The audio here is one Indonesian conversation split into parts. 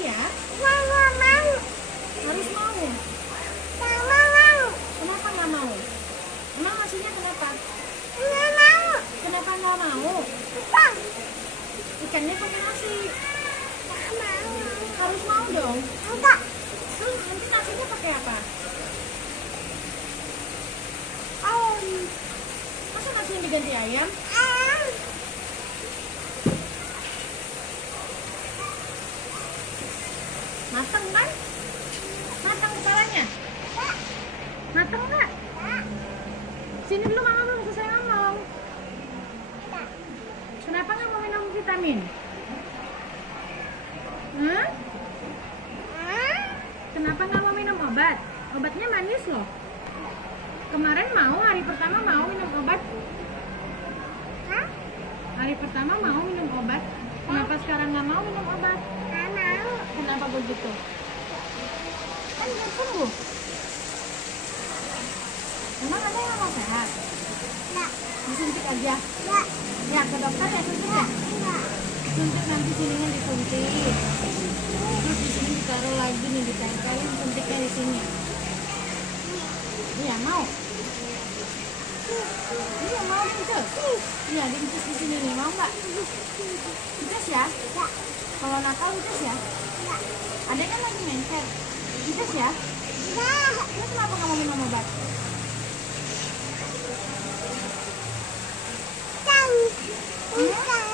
ya? Nggak mau. Harus mau. Nggak mau. Kenapa nggak mau? Emang maksudnya kenapa? Nggak mau. Kenapa nggak mau? Bang. Ikannya pakai nasi. Nggak mau. Harus mau dong. Enggak. Terus nanti nasinya pakai apa? Masa nasinya diganti ayam? Mateng kan? Mateng kepalanya? Mateng nggak? Sini dulu, mama belum selesai ngomong. Kenapa nggak mau minum vitamin? Hmm? Kenapa nggak mau minum obat? Obatnya manis loh. Kemarin mau, hari pertama mau minum obat. Hari pertama mau minum obat. Kenapa sekarang nggak mau minum obat? Nggak mau. Kenapa begitu? Kan belum sembuh. Emang ada yang nggak mau sehat? Nggak. Disuntik aja. Nggak. Ya ke dokter ya suntik ya. Nggak. Suntik nanti sininya disuntik. Terus di sini ditaruh lagi nih, ditempelin suntiknya di sini. Iya mau. Iya mau diincus. Iya diincus di sini nih, mau nggak? Incus ya? Nggak. Kalau nakal incus ya? Nggak. Adek kan lagi mencet. Incus ya? Nggak. Terus kenapa nggak mau minum obat? Bukan. Bukan.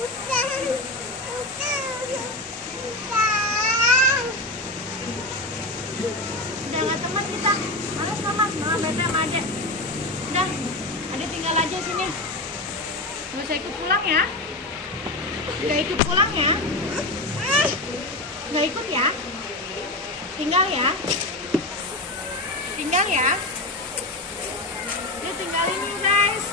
Bukan. Bukan. Bukan. Udah nggak teman kita. Males mama bebe sama adek. Udah, adek tinggal aja sini. Nggak usah ikut pulang ya. Nggak ikut pulang ya. Nggak ikut ya. Tinggal ya. Tinggal ya. Dia tinggalin you guys.